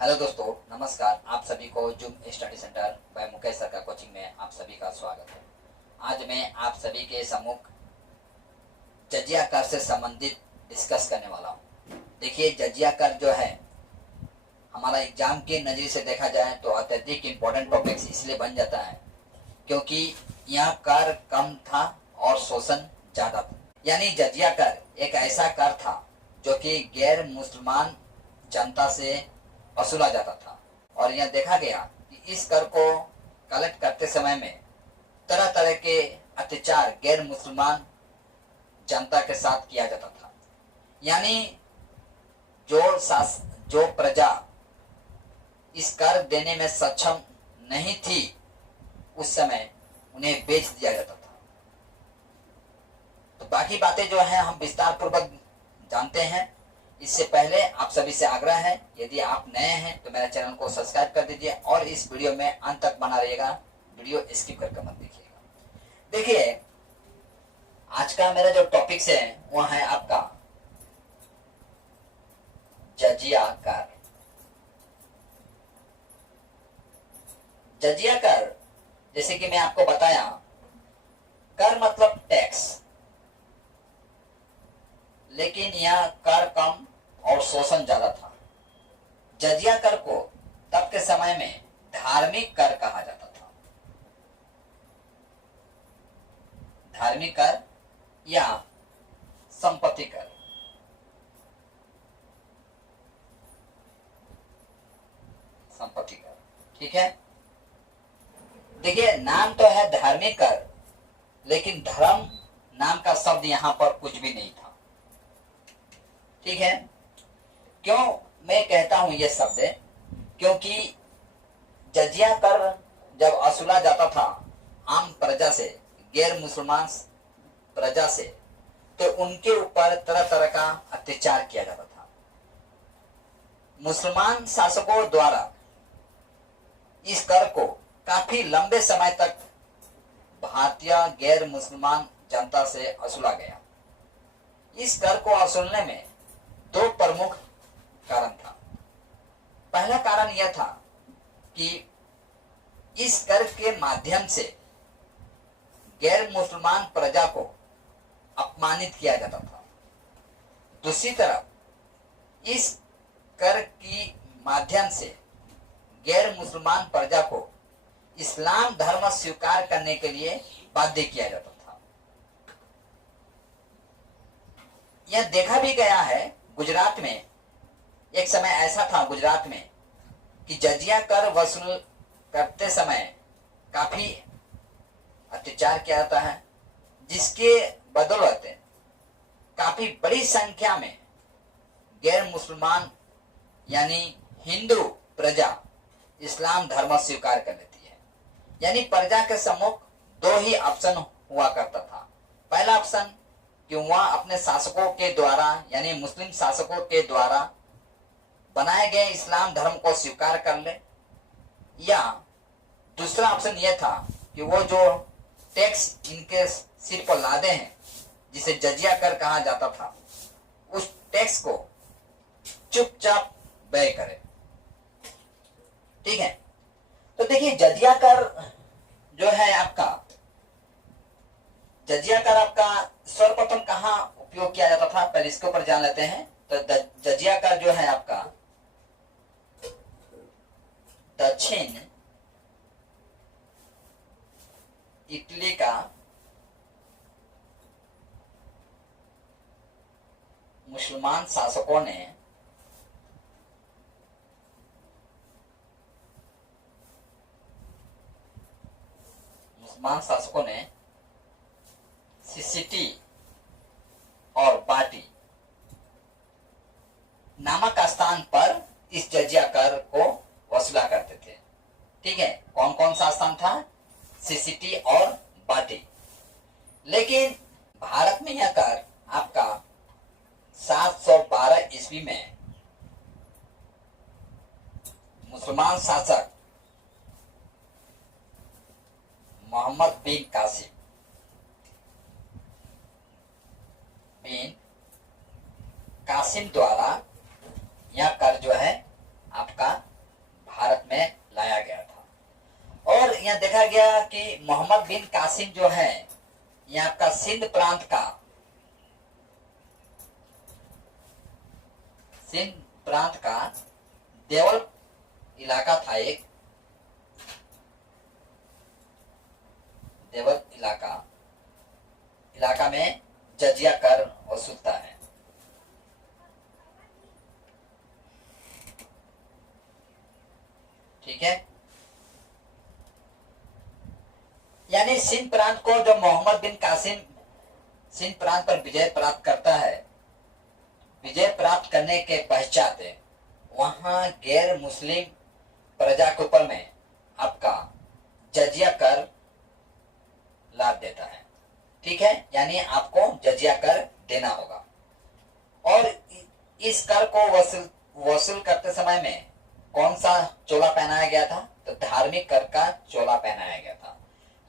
Hello दोस्तों, नमस्कार। आप सभी को Zoom study centre by Mukesh sir का कोचिंग में आप सभी का स्वागत है। आज मैं आप सभी के सम्मुख जजिया कर से संबंधित डिस्कस करने वाला हूँ। देखिए, जजिया कर जो है हमारा एग्जाम के नजरिए से देखा जाए तो अत्यधिक इम्पोर्टेंट टॉपिक्स इसलिए बन जाता है क्योंकि यहाँ कर कम था और शोषण ज्यादा था। यानी जजिया कर एक ऐसा कर था जो कि गैर मुसलमान जनता से वसूला जाता था और यह देखा गया कि इस कर को कलेक्ट करते समय में तरह तरह के अत्याचार गैर मुसलमान जनता के साथ किया जाता था। यानी जो प्रजा इस कर देने में सक्षम नहीं थी, उस समय उन्हें बेच दिया जाता था। तो बाकी बातें जो है हम विस्तार पूर्वक जानते हैं। इससे पहले आप सभी से आग्रह है, यदि आप नए हैं तो मेरे चैनल को सब्सक्राइब कर दीजिए और इस वीडियो में अंत तक बना रहिएगा, वीडियो स्किप करके मत देखिएगा। देखिए, आज का मेरा जो टॉपिक्स है वह है आपका जजिया कर। जजिया कर, जैसे कि मैं आपको बताया, कर मतलब टैक्स, लेकिन यह कर कम और शोषण ज्यादा था। जजिया कर को तब के समय में धार्मिक कर कहा जाता था। धार्मिक कर या संपत्ति कर। संपत्ति कर, ठीक है। देखिए, नाम तो है धार्मिक कर, लेकिन धर्म नाम का शब्द यहां पर कुछ भी नहीं था, ठीक है। क्यों मैं कहता हूं ये शब्द? क्योंकि जजिया कर जब वसूला जाता था आम प्रजा से, गैर मुसलमान प्रजा से, तो उनके ऊपर तरह तरह का अत्याचार किया जाता था। मुसलमान शासकों द्वारा इस कर को काफी लंबे समय तक भारतीय गैर मुसलमान जनता से वसूला गया। इस कर को वसूलने में दो प्रमुख कारण था। पहला कारण यह था कि इस कर के माध्यम से गैर मुसलमान प्रजा को अपमानित किया जाता था। दूसरी तरफ इस कर की माध्यम से गैर मुसलमान प्रजा को इस्लाम धर्म स्वीकार करने के लिए बाध्य किया जाता था। यह देखा भी गया है, गुजरात में एक समय ऐसा था गुजरात में कि जजिया कर वसूल करते समय काफी अत्याचार किया जाता है, जिसके बदौलत काफी बड़ी संख्या में गैर मुसलमान यानी हिंदू प्रजा इस्लाम धर्म स्वीकार कर लेती है। यानी प्रजा के सम्मुख दो ही ऑप्शन हुआ करता था। पहला ऑप्शन कि वह अपने शासकों के द्वारा यानी मुस्लिम शासकों के द्वारा बनाए गए इस्लाम धर्म को स्वीकार कर ले, या दूसरा ऑप्शन यह था कि वो जो टैक्स इनके सिर पर लादे हैं, जिसे जजिया कर कहा जाता था, उस टैक्स को चुपचाप व्यय करे, ठीक है। तो देखिए, जजिया कर जो है आपका, जजिया कर आपका सर्वप्रथम कहाँ उपयोग किया जाता था, पहले इसके ऊपर जान लेते हैं। तो जजिया कर जो है आपका दक्षिण इटली का मुसलमान शासकों ने सिसिटी और बाटी नामक स्थान पर इस जजिया कर को वसूला करते थे, ठीक है। कौन कौन सा स्थान था? सिसिटी और बाटी। लेकिन भारत में यह कर आपका 712 ईस्वी में मुसलमान शासक मोहम्मद बिन कासिम द्वारा यह कर जो है आपका यहाँ देखा गया कि मोहम्मद बिन कासिम जो है, यहाँ का सिंध प्रांत का देवल इलाका था, एक देवल इलाका में जजिया कर वसूलता है। ठीक है, यानी सिंध प्रांत को जब मोहम्मद बिन कासिम सिंध प्रांत पर विजय प्राप्त करता है, विजय प्राप्त करने के पश्चात वहां गैर मुस्लिम प्रजा के ऊपर में आपका जजिया कर लाद देता है। ठीक है, यानी आपको जजिया कर देना होगा। और इस कर को वसूल करते समय में कौन सा चोला पहनाया गया था? तो धार्मिक कर का चोला पहनाया गया था,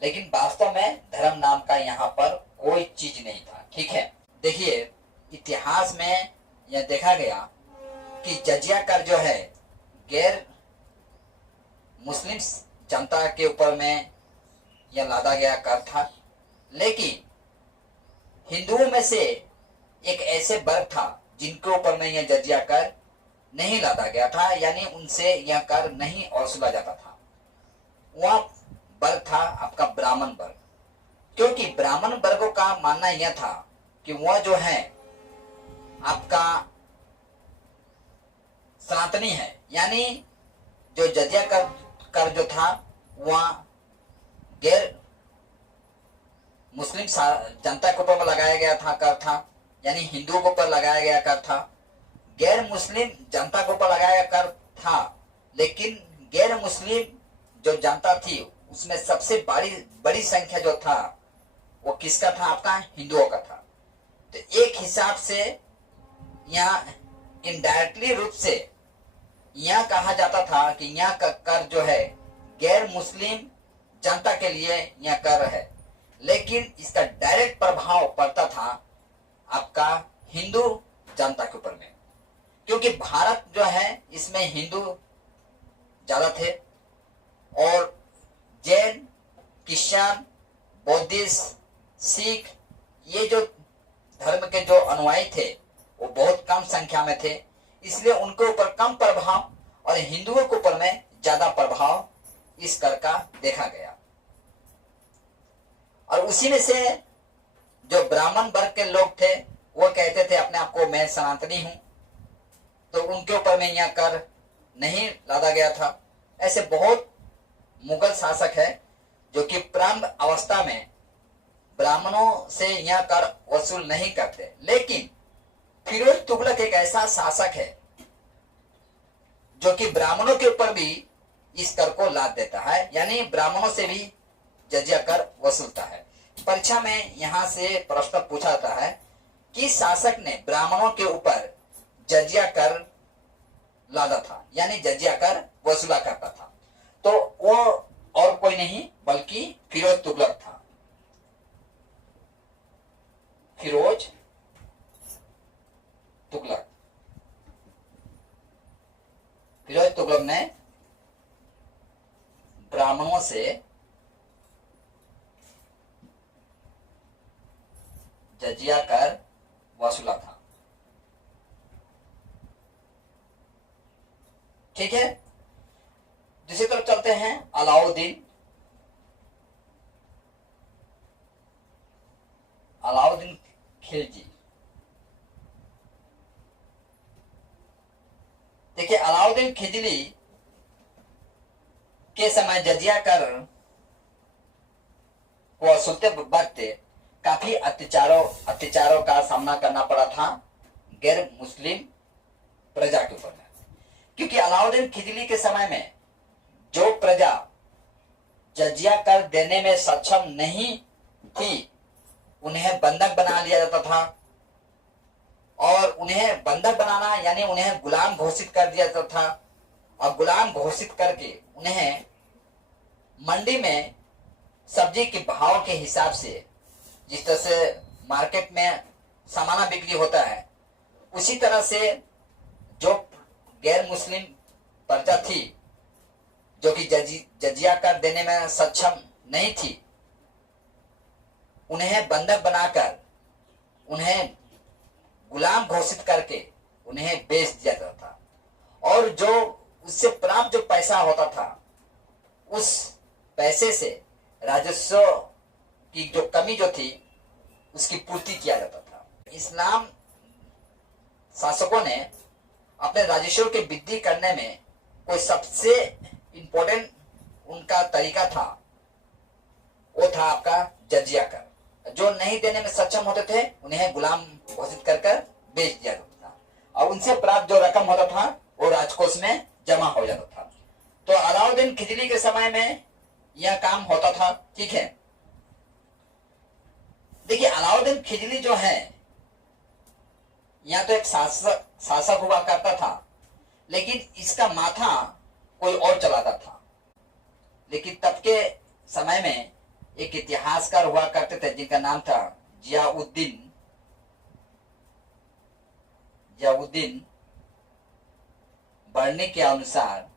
लेकिन वास्तव में धर्म नाम का यहाँ पर कोई चीज नहीं था। ठीक है, देखिए इतिहास में यह देखा गया कि जजिया कर जो है गैर मुस्लिम जनता के ऊपर में यह लादा गया कर था, लेकिन हिंदुओं में से एक ऐसे वर्ग था जिनके ऊपर में यह जजिया कर नहीं लादा गया था, यानी उनसे यह कर नहीं वसूला जाता था। वह वर्ग था आपका ब्राह्मण वर्ग, क्योंकि ब्राह्मण वर्गों का मानना यह था कि वह जो है आपका सनातनी है, यानी जो जजिया कर जो था वह गैर मुस्लिम जनता के ऊपर लगाया गया था कर था, यानी हिंदुओं के ऊपर लगाया गया कर था। गैर मुस्लिम जनता के ऊपर लगाया कर था, लेकिन गैर मुस्लिम जो जनता थी उसमें सबसे बड़ी संख्या जो था वो किसका था? आपका हिंदुओं का था। तो एक हिसाब से यहाँ इनडायरेक्टली रूप से यह कहा जाता था कि यह कर जो है गैर मुस्लिम जनता के लिए यह कर है, लेकिन इसका डायरेक्ट प्रभाव पड़ता था आपका हिंदू जनता के ऊपर में, क्योंकि भारत जो है इसमें हिंदू ज्यादा थे और जैन, क्रिश्चियन, बौद्धिस्ट, सिख, ये जो धर्म के जो अनुयायी थे वो बहुत कम संख्या में थे, इसलिए उनके ऊपर कम प्रभाव और हिंदुओं के ऊपर में ज्यादा प्रभाव इस कर का देखा गया। और उसी में से जो ब्राह्मण वर्ग के लोग थे वो कहते थे अपने आप को मैं सनातनी हूं, तो उनके ऊपर में यह कर नहीं लादा गया था। ऐसे बहुत मुगल शासक है जो कि प्रारंभ अवस्था में ब्राह्मणों से यह कर वसूल नहीं करते, लेकिन फिरोज तुगलक एक ऐसा शासक है जो कि ब्राह्मणों के ऊपर भी इस कर को लाद देता है, यानी ब्राह्मणों से भी जजिया कर वसूलता है। परीक्षा में यहां से प्रश्न पूछा जाता है कि शासक ने ब्राह्मणों के ऊपर जजिया कर लादा था, यानी जजिया कर वसूला करता था, तो वो और कोई नहीं बल्कि फिरोज तुगलक था। फिरोज तुगलक ने ब्राह्मणों से जजिया कर वसूला था। ठीक है, दूसरी तरफ चलते हैं। अलाउद्दीन खिलजी। देखिए अलाउद्दीन खिलजी के समय जजिया कर को वसूलते वक्त काफी अत्याचारों का सामना करना पड़ा था गैर मुस्लिम प्रजा के ऊपर में, क्योंकि अलाउद्दीन खिलजी के समय में जो प्रजा जजिया कर देने में सक्षम नहीं थी उन्हें बंधक बना लिया जाता था, और उन्हें बंधक बनाना यानी उन्हें गुलाम घोषित कर दिया जाता था, और गुलाम घोषित करके उन्हें मंडी में सब्जी के भाव के हिसाब से जिस तरह से मार्केट में सामाना बिक्री होता है उसी तरह से जो गैर मुस्लिम प्रजा थी जो कि कि जजिया कर देने में सक्षम नहीं थी, उन्हें बंधक बनाकर, उन्हें गुलाम घोषित करके उन्हें बेच दिया जाता था। और जो उससे प्राप्त जो पैसा होता था, उस पैसे से राजस्व की जो कमी जो थी उसकी पूर्ति किया जाता था। इस्लाम शासकों ने अपने राजस्व की वृद्धि करने में कोई सबसे इंपॉर्टेंट उनका तरीका था, वो था आपका जजिया कर। जो नहीं देने में सक्षम होते थे उन्हें गुलाम घोषित कर बेच दिया जाता था, और उनसे प्राप्त जो रकम होता था वो राजकोष में जमा हो जाता था। तो अलाउद्दीन खिलजी के समय में यह काम होता था। ठीक है, देखिए अलाउद्दीन खिलजी जो है यह तो एक शासक हुआ करता था, लेकिन इसका माथा कोई और चलाता था। लेकिन तब के समय में एक इतिहासकार हुआ करते थे जिनका नाम था जियाउद्दीन बर्नी के अनुसार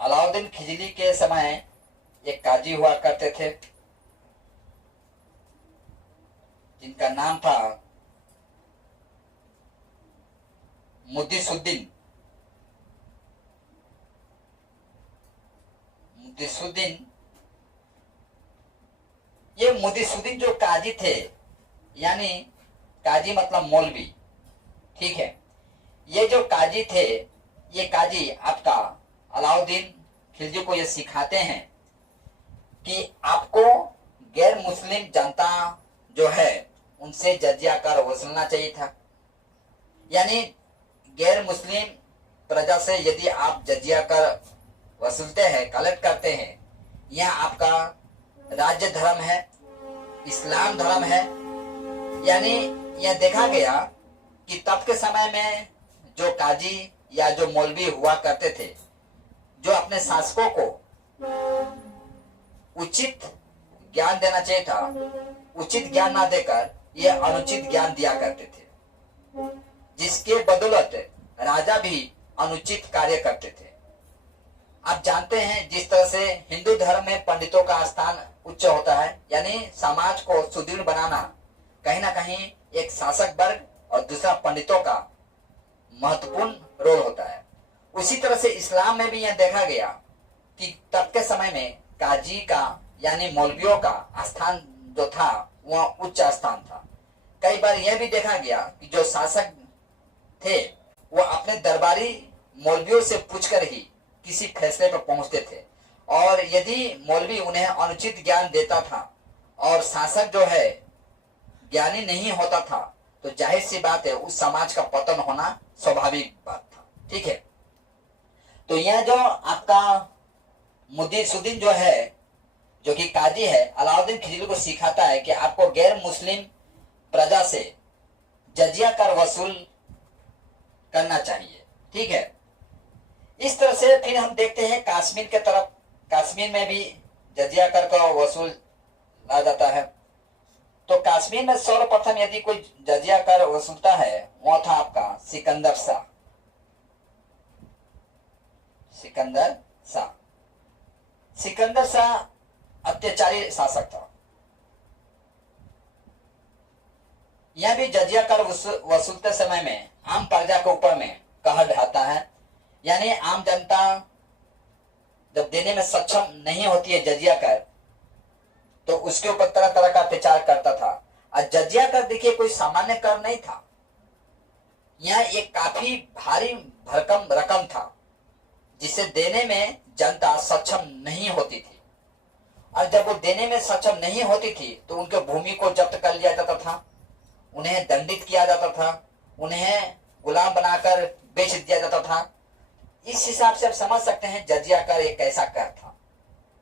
अलाउद्दीन खिलजी के समय एक काजी हुआ करते थे जिनका नाम था मुद्दीसुद्दीन। ये मुद्दीसुद्दीन जो काजी थे, यानी काजी मतलब मौलवी। ठीक है, ये जो काजी थे, ये काजी आपका अलाउद्दीन खिलजी को ये सिखाते हैं कि आपको गैर मुस्लिम जनता जो है उनसे जजिया कर वसूलना चाहिए था। यानी गैर मुस्लिम प्रजा से यदि आप जजिया कर वसूलते हैं, कलेक्ट करते हैं, यह आपका राज्य धर्म है, इस्लाम धर्म है। यानी यह देखा गया कि तब के समय में जो काजी या जो मौलवी हुआ करते थे, जो अपने शासकों को उचित ज्ञान देना चाहिए था, उचित ज्ञान ना देकर ये अनुचित ज्ञान दिया करते थे, जिसके बदौलत राजा भी अनुचित कार्य करते थे। आप जानते हैं जिस तरह से हिंदू धर्म में पंडितों का स्थान उच्च होता है, यानी समाज को सुदृढ़ बनाना कहीं ना कहीं एक शासक वर्ग और दूसरा पंडितों का महत्वपूर्ण रोल होता है। उसी तरह से इस्लाम में भी यह देखा गया कि तब के समय में काजी का यानी मौलवियों का स्थान जो था वह उच्च स्थान था। कई बार यह भी देखा गया कि जो शासक थे वो अपने दरबारी मौलवियों से पूछकर ही किसी फैसले पर पहुंचते थे, और यदि मौलवी उन्हें अनुचित ज्ञान देता था और शासक जो है ज्ञानी नहीं होता था, तो जाहिर सी बात है उस समाज का पतन होना स्वाभाविक बात था। ठीक है, तो यह जो आपका मुद्दीसुद्दीन जो है, जो कि काजी है, अलाउद्दीन खिलजी को सिखाता है कि आपको गैर मुस्लिम प्रजा से जजिया कर वसूल करना चाहिए। ठीक है, इस तरह से फिर हम देखते हैं कश्मीर के तरफ। कश्मीर में भी जजिया कर का वसूल ला जाता है। तो कश्मीर में सर्वप्रथम यदि कोई जजिया कर वसूलता है वो था आपका सिकंदर शाह। सिकंदर शाह अत्याचारी शासक था। यह भी जजिया कर वसूलते समय में आम प्रजा के ऊपर में कहर ढाता है। यानी आम जनता जब देने में सक्षम नहीं होती है जजिया कर, तो उसके ऊपर तरह तरह का अत्याचार करता था। और जजिया कर देखिए कोई सामान्य कर नहीं था, यह एक काफी भारी भरकम रकम था जिसे देने में जनता सक्षम नहीं होती थी। और जब वो देने में सक्षम नहीं होती थी तो उनके भूमि को जब्त कर लिया जाता था, उन्हें दंडित किया जाता था, उन्हें गुलाम बनाकर बेच दिया जाता था। इस हिसाब से आप समझ सकते हैं जजिया कर एक ऐसा कर था।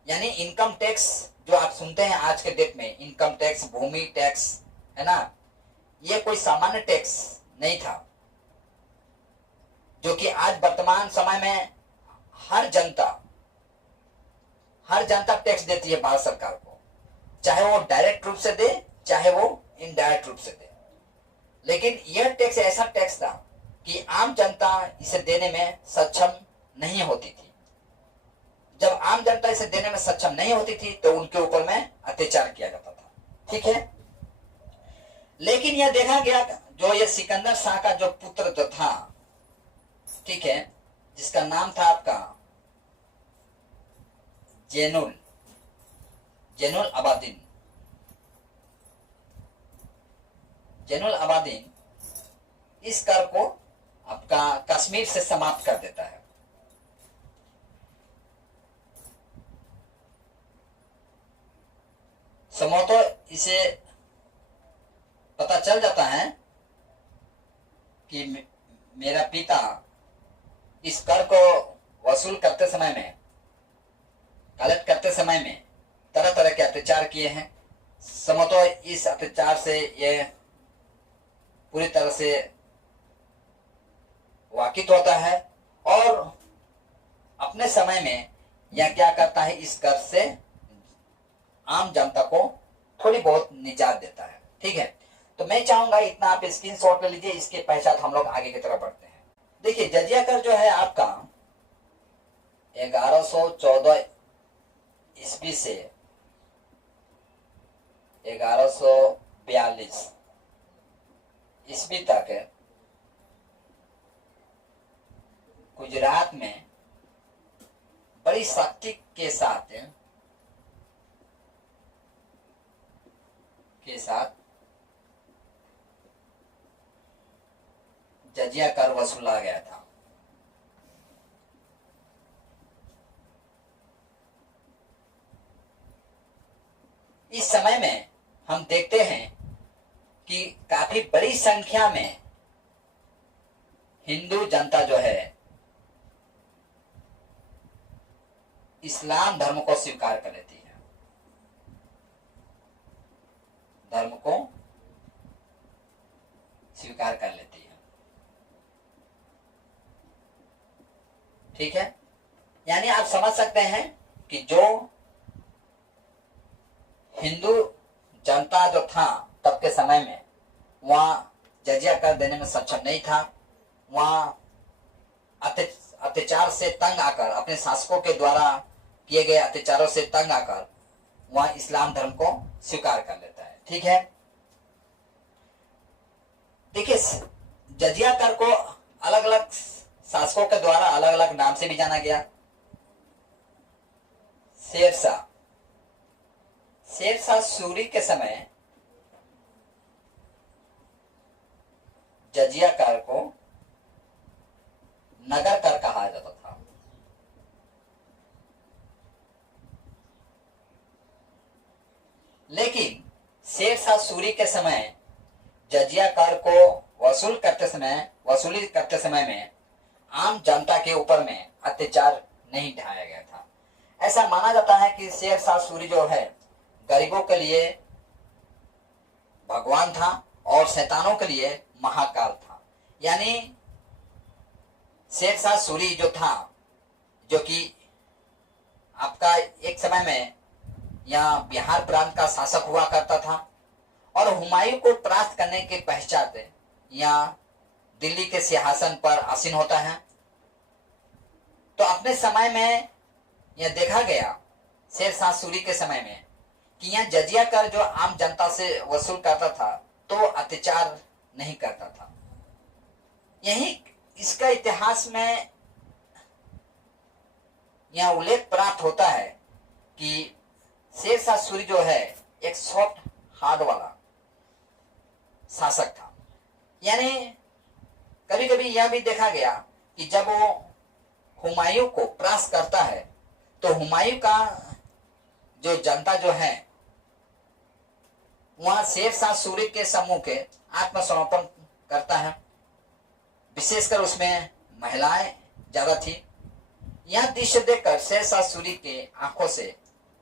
यानी इनकम टैक्स जो आप सुनते हैं आज के डेट में, इनकम टैक्स, भूमि टैक्स, है ना, ये कोई सामान्य टैक्स नहीं था, जो कि आज वर्तमान समय में हर जनता टैक्स देती है भारत सरकार को। चाहे वो डायरेक्ट रूप से दे चाहे वो इनडायरेक्ट रूप से दे। लेकिन यह टैक्स ऐसा टैक्स था कि आम जनता इसे देने में सक्षम नहीं होती थी। जब आम जनता इसे देने में सक्षम नहीं होती थी तो उनके ऊपर में अत्याचार किया जाता था। ठीक है, लेकिन यह देखा गया जो ये सिकंदर शाह का जो पुत्र जो था, ठीक है, जिसका नाम था आपका जैनुल अबादीन, इस कर को आपका कश्मीर से समाप्त कर देता है। समोतो इसे पता चल जाता है कि मेरा पिता इस कर को वसूल करते समय में, कलेक्ट करते समय में तरह तरह के अत्याचार किए हैं। समोतो इस अत्याचार से ये पूरी तरह से वाकिफ होता है और अपने समय में यह क्या करता है, इस कर से आम जनता को थोड़ी बहुत निजात देता है। ठीक है, तो मैं चाहूंगा इतना आप स्क्रीनशॉट ले लीजिए, इसके पश्चात हम लोग आगे की तरफ बढ़ते हैं। देखिए जजिया कर जो है आपका 1114 ईस्वी से 1142 ईस्वी तक गुजरात में बड़ी सख्ती के साथ जजिया कर वसूला गया था। इस समय में हम देखते हैं कि काफी बड़ी संख्या में हिंदू जनता जो है इस्लाम धर्म को स्वीकार कर लेती है, धर्म को स्वीकार कर लेती है। ठीक है, यानी आप समझ सकते हैं कि जो हिंदू जनता जो था तब के समय में वहां जजिया कर देने में सक्षम नहीं था। वहां अत्याचार से तंग आकर, अपने शासकों के द्वारा किए गए अत्याचारों से तंग आकर वह इस्लाम धर्म को स्वीकार कर लेता है। ठीक है, देखिए जजिया कर को अलग अलग शासकों के द्वारा अलग अलग नाम से भी जाना गया। शेरशाह सूरी के समय जजिया कर को नगर कर कहा जाता था। लेकिन शेरशाह सूरी के समय जजिया कर को वसूली करते समय में आम जनता के ऊपर में अत्याचार नहीं ढाया गया था। ऐसा माना जाता है कि शेरशाह सूरी जो है गरीबों के लिए भगवान था और शैतानों के लिए महाकाल था। यानी शेरशाह सूरी जो था, जो कि आपका एक समय में यहाँ बिहार प्रांत का शासक हुआ करता था और हुमायूं को परास्त करने के पश्चात यहाँ दिल्ली के सिंहासन पर आसीन होता है। तो अपने समय में यह देखा गया शेरशाह सूरी के समय में कि यहाँ जजिया कर जो आम जनता से वसूल करता था तो अत्याचार नहीं करता था। यही इसका इतिहास में यह उल्लेख प्राप्त होता है कि शेरशाह सूरी जो है एक सॉफ्ट हार्ट वाला शासक था। यानी कभी कभी यह भी देखा गया कि जब वो हुमायूं को परास्त करता है तो हुमायूं का जो जनता जो है वह शेरशाह सूरी के समूह के आत्मसमर्पण करता है। विशेषकर उसमें महिलाएं ज्यादा थी। यह दृश्य देखकर शेरशाह सूरी के आंखों से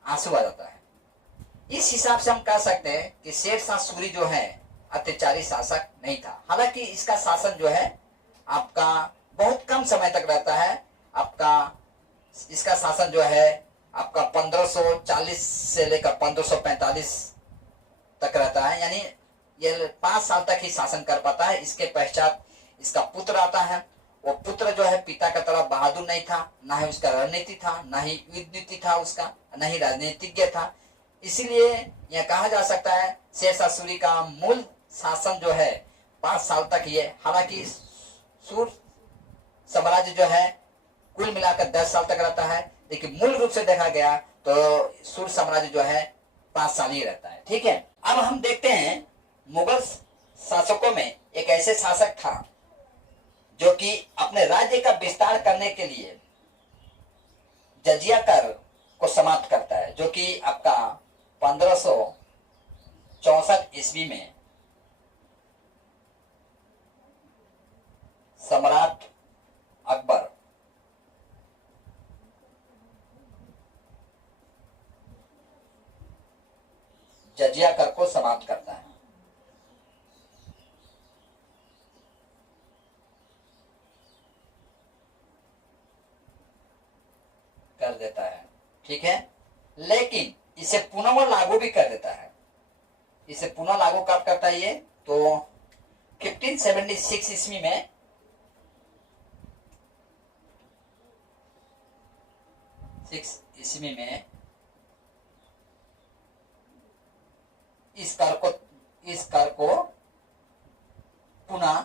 आंसू आ जाता है। इस हिसाब से हम कह सकते हैं कि शेरशाह सूरी जो है अत्याचारी शासक नहीं था। हालांकि इसका शासन जो है आपका बहुत कम समय तक रहता है। आपका इसका शासन जो है आपका 1540 से लेकर 1545 तक रहता है, यानी ये 5 साल तक ही शासन कर पाता है। इसके पश्चात इसका पुत्र आता है। वो पुत्र जो है पिता का तरह बहादुर नहीं था, ना ही उसका रणनीति था, ना ही युद्ध नीति था उसका, ना ही राजनीतिज्ञ था। इसीलिए यह कहा जा सकता है शेरशाह सूरी का मूल शासन जो है 5 साल तक ये, हालांकि सूर साम्राज्य जो है कुल मिलाकर 10 साल तक रहता है, लेकिन मूल रूप से देखा गया तो सूर साम्राज्य जो है 5 साल ही रहता है। ठीक है, अब हम देखते हैं मुगल शासकों में एक ऐसे शासक था जो कि अपने राज्य का विस्तार करने के लिए जजिया कर को समाप्त करता है, जो कि आपका 1564 ईस्वी में सम्राट अकबर जजिया कर को समाप्त करता है, कर देता है। ठीक है, लेकिन इसे पुनः लागू भी कर देता है। इसे पुनः लागू कब करता है ये, तो 1576 ईस्वी में इस कर को पुनः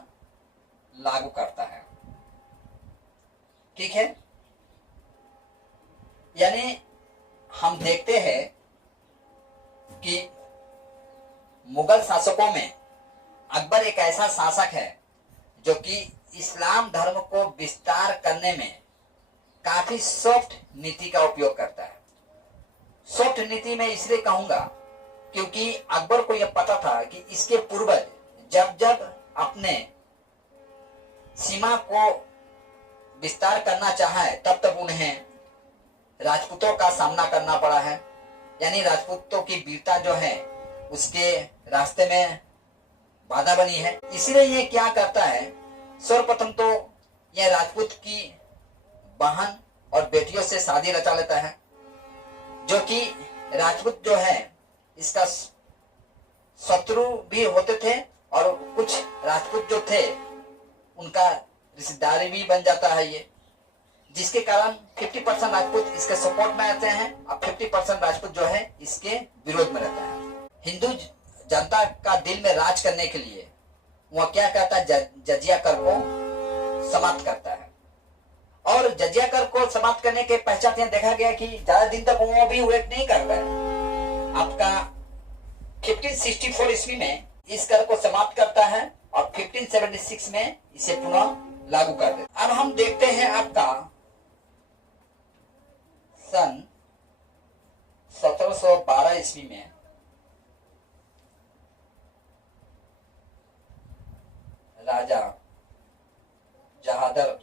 लागू करता है। ठीक है, यानी हम देखते हैं कि मुगल शासकों में अकबर एक ऐसा शासक है जो कि इस्लाम धर्म को विस्तार करने में काफी सॉफ्ट नीति का उपयोग करता है। सॉफ्ट नीति में इसलिए कहूंगा क्योंकि अकबर को यह पता था कि इसके पूर्वज जब जब अपने सीमा को विस्तार करना चाहा है तब तब उन्हें राजपूतों का सामना करना पड़ा है, यानी राजपूतों की वीरता जो है उसके रास्ते में बाधा बनी है। इसलिए ये क्या करता है, सर्वप्रथम तो यह राजपूत की बहन और बेटियों से शादी रचा लेता है, जो कि राजपूत जो है इसका शत्रु भी होते थे और कुछ राजपूत जो थे उनका रिश्तेदारी भी बन जाता है ये, जिसके कारण 50% राजपूत इसके सपोर्ट में आते हैं और 50% राजपूत जो है इसके विरोध में रहता है। हिंदू जनता का दिल में राज करने के लिए वह क्या करता है, जजिया कर को समाप्त करता है। और जजिया कर को समाप्त करने के पश्चात यह देखा गया कि ज्यादा दिन तक वो भी वेट नहीं करता है। आपका 1564 ईस्वी में इस कर को समाप्त करता है और 1576 में इसे पुनः लागू कर देता है। अब हम देखते हैं आपका सन 1712 ईस्वी में राजा जहादर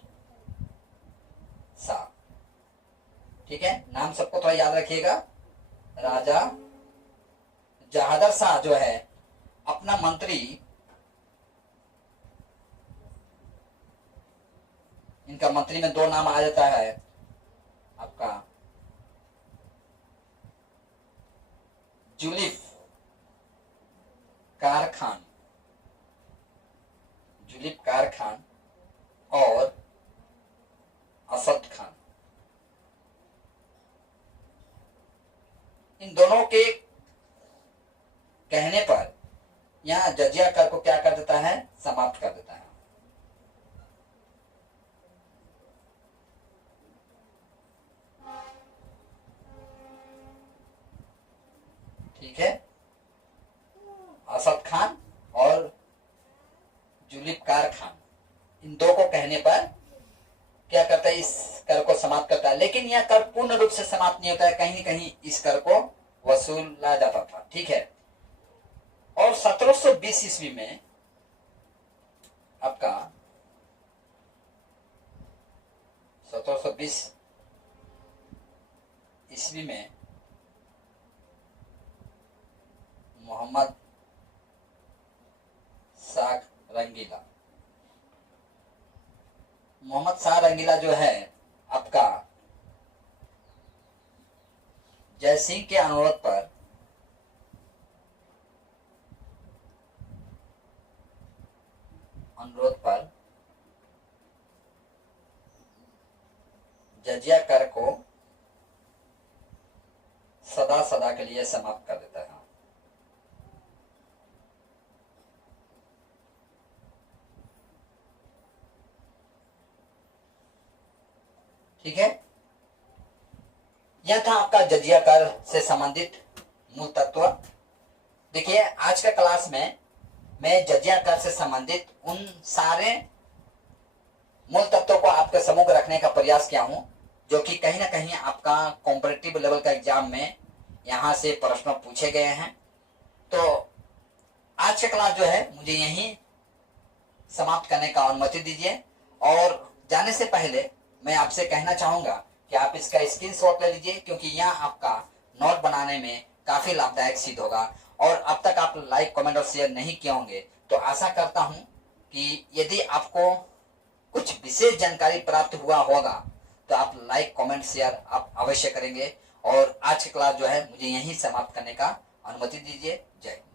शाह, ठीक है, नाम सबको थोड़ा याद रखिएगा। राजा जहादर शाह जो है अपना मंत्री, इनका मंत्री में 2 नाम आ जाता है आपका जुल्फ़िकार खान और असद खान। इन दोनों के कहने पर यहां जजिया कर को क्या कर देता है, समाप्त कर देता है। ठीक है, असद खान और जुल्फ़िकार खान, इन 2 को कहने पर क्या करता है, इस कर को समाप्त करता है। लेकिन यह कर पूर्ण रूप से समाप्त नहीं होता है, कहीं न कहीं इस कर को वसूला जाता था। ठीक है, और 1720 ईस्वी में आपका 1720 ईस्वी में मोहम्मद शाह रंगीला जो है आपका जय सिंह के अनुरोध पर जजिया कर को सदा सदा के लिए समाप्त कर देता है। ठीक है, यह था आपका जजिया कर से संबंधित मूल तत्व। देखिए, आज का क्लास में मैं जजिया कर से संबंधित उन सारे मूल तत्वों को आपके सम्मुख रखने का प्रयास किया हूं, जो कि कहीं ना कहीं आपका कॉम्पिटिटिव लेवल का एग्जाम में यहां से प्रश्न पूछे गए हैं। तो आज का क्लास जो है मुझे यहीं समाप्त करने का अनुमति दीजिए, और जाने से पहले मैं आपसे कहना चाहूंगा कि आप इसका स्क्रीनशॉट ले लीजिए, क्योंकि यह आपका नोट बनाने में काफी लाभदायक सिद्ध होगा। और अब तक आप लाइक, कमेंट और शेयर नहीं किए होंगे, तो आशा करता हूं कि यदि आपको कुछ विशेष जानकारी प्राप्त हुआ होगा तो आप लाइक, कमेंट, शेयर आप अवश्य करेंगे। और आज की क्लास जो है मुझे यहीं समाप्त करने का अनुमति दीजिए। जय हिंद।